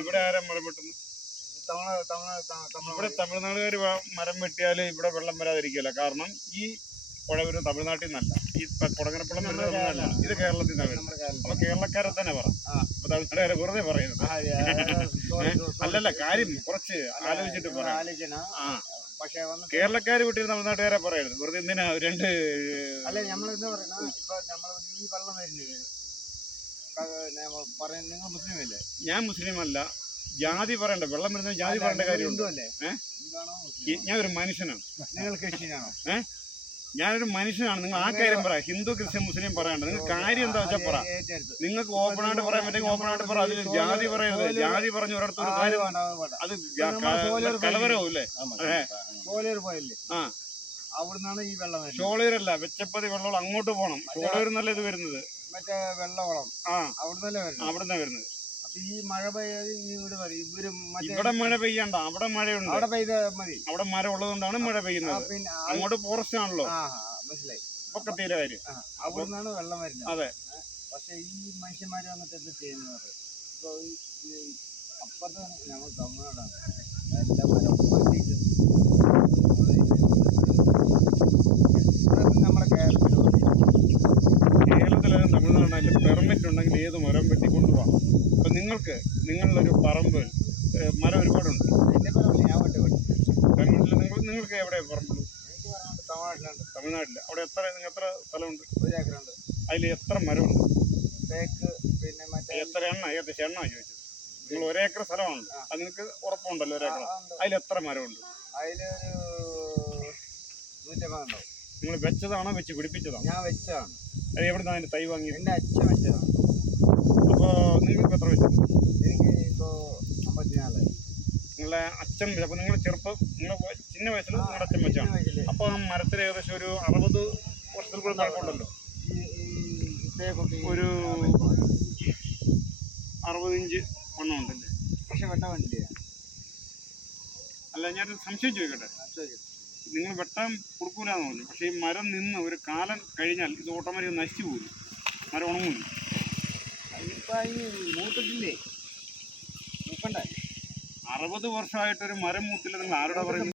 ഇവിടെ ആരാ മരം വെട്ടുന്നത്? ഇവിടെ തമിഴ്നാടുകാർ മരം വെട്ടിയാൽ ഇവിടെ വെള്ളം വരാതിരിക്കില്ല. കാരണം ഈ പുഴ വരുന്ന തമിഴ്നാട്ടിൽ നിന്നല്ല, ഈ കൊടകരപ്പുളം വരുന്നത് തമിഴ്നാട്ടിലാണ്, ഇത് കേരളത്തിൽ നിന്നാണ് വരുന്നത്. അപ്പൊ കേരളക്കാരെ തന്നെ പറ, അപ്പൊ തമിഴ്നാട്ടുകാരെ വെറുതെ പറയുന്നത് അല്ലല്ല. കാര്യം കുറച്ച് ആലോചിച്ചിട്ട് പറയാം. കേരളക്കാര് വിട്ടിട്ട് തമിഴ്നാട്ടുകാരെ പറയരുത്, വെറുതെ എന്തിനാ രണ്ട്. അല്ല നമ്മളെന്താ പറയുന്നത്, ഇപ്പൊ നമ്മൾ ഈ വെള്ളം വരുന്നത് നിങ്ങൾ മുസ്ലിം അല്ലേ? ഞാൻ മുസ്ലിം അല്ല. ജാതി പറയണ്ട, വെള്ളം വരുന്നത് ജാതി പറയേണ്ട കാര്യമുണ്ടോ? ഞാൻ ഒരു മനുഷ്യനാണ്. നിങ്ങൾ ക്രിസ്ത്യനാണോ? ഞാനൊരു മനുഷ്യനാണ്. നിങ്ങൾ ആ കാര്യം പറ. ഹിന്ദു ക്രിസ്ത്യൻ മുസ്ലിം പറയണ്ട. നിങ്ങൾ കാര്യം എന്താ വെച്ചാൽ പറ. നിങ്ങൾക്ക് ഓപ്പണായിട്ട് പറയാൻ പറ്റുമെങ്കിൽ ഓപ്പണായിട്ട് പറ. അതിൽ ജാതി പറയരുത്. ജാതി പറഞ്ഞ് ഒരിടത്ത് ഒരു കാര്യം അത് കലവരവും ഇല്ലേ? ആ, അവിടുന്നാണ് ഈ വെള്ളം. ഷോളൂരല്ല, വെച്ചപ്പതി വെള്ളം അങ്ങോട്ട് പോകണം. ഷോളൂർ എന്നല്ല ഇത് വരുന്നത്. മറ്റേ വെള്ളവളം അവിടുന്നല്ലേ വരുന്നത്. അപ്പൊ ഈ മഴ പെയ്യാതെ ഇവിടെ മഴ പെയ്യണ്ട, അവിടെ മഴയുണ്ട്. അവിടെ പെയ്ത മതി. അവിടെ മരം ഉള്ളതുകൊണ്ടാണ് മഴ പെയ്യുന്നത്. അങ്ങോട്ട് ഫോറസ്റ്റ് ആണല്ലോ. മനസ്സിലായി. പൊക്കത്തീരെ കാര്യം അവിടുന്നാണ് വെള്ളം വരുന്നത്. അതെ. പക്ഷെ ഈ മനുഷ്യന്മാര് വന്നിട്ട് എന്ത് ചെയ്യുന്നത്? ഇപ്പൊ അപ്പുറത്ത് ഞങ്ങൾ തമിഴ്നാടാണ്, എല്ലാ മരം മാറ്റിയിട്ട് നമ്മുടെ കേരളത്തിലായാലും തമിഴ്നാടായാലും പെർമിറ്റ് ഉണ്ടെങ്കിൽ ഏത് മരം വെട്ടിക്കൊണ്ടുപോകാം. അപ്പം നിങ്ങളിലൊരു പറമ്പ് മരം ഒരുപാടുണ്ട്. എൻ്റെ പറമ്പിൽ ഞാൻ പെർമിറ്റിൽ നിങ്ങൾക്ക് എവിടെ പറമ്പുള്ളൂ? തമിഴ്നാട്ടിൽ. അവിടെ എത്ര സ്ഥലമുണ്ട്? 1 ഏക്കറുണ്ട്. അതിൽ എത്ര മരമുണ്ട്? തേക്ക്, പിന്നെ മറ്റേ എത്ര ഏകദേശം എണ്ണ ചോദിച്ചത്? നിങ്ങൾ 1 ഏക്കർ സ്ഥലമാണ്, അത് നിങ്ങൾക്ക് ഉറപ്പുണ്ടല്ലോ 1 ഏക്കർ. അതിൽ എത്ര മരമുണ്ട്? അതിലൊരു 150 ഉണ്ടാവും. നിങ്ങൾ വെച്ചതാണോ വെച്ച് പിടിപ്പിച്ചതാണോ? ഞാൻ വെച്ചതാണ്. അത് എവിടുന്നാണ് അതിൻ്റെ തൈ വാങ്ങിയത്? എൻ്റെ അച്ഛൻ വെച്ചതാണ്. അപ്പോൾ നിങ്ങൾക്ക് എത്ര വെച്ചത്? എനിക്ക് ഇപ്പോൾ 54. നിങ്ങളെ അച്ഛൻ, അപ്പോൾ നിങ്ങൾ നിങ്ങൾ ചിന്ന വയസ്സിൽ നിങ്ങളുടെ അച്ഛൻ വെച്ചാണ്. അപ്പോൾ ആ മരത്തിൽ ഏകദേശം ഒരു 60 വർഷത്തിൽ കൂടെ പഴക്കമുണ്ടല്ലോ. ഒരു 60 ഇഞ്ച് വണ്ണം ഉണ്ടല്ലേ? പക്ഷെ വെട്ടാൻ വേണ്ടിയില്ല. അല്ല, ഞാനൊരു സംശയം ചോദിക്കട്ടെ. നിങ്ങൾ വെട്ടാൻ കൊടുക്കൂലെന്ന് പറഞ്ഞു, പക്ഷേ ഈ മരം നിന്ന് ഒരു കാലം കഴിഞ്ഞാൽ ഇത് ഓട്ടോമാറ്റിക് നശിച്ചു പോകും, മരം ഉണങ്ങുന്നു. അതിനിപ്പോൾ അതിന് മൂത്തിട്ടില്ലേ? മൂക്കണ്ടേ? 60 വർഷമായിട്ടൊരു മരം മൂത്തില്ല, നിങ്ങൾ ആരോടാ പറയുന്നത്?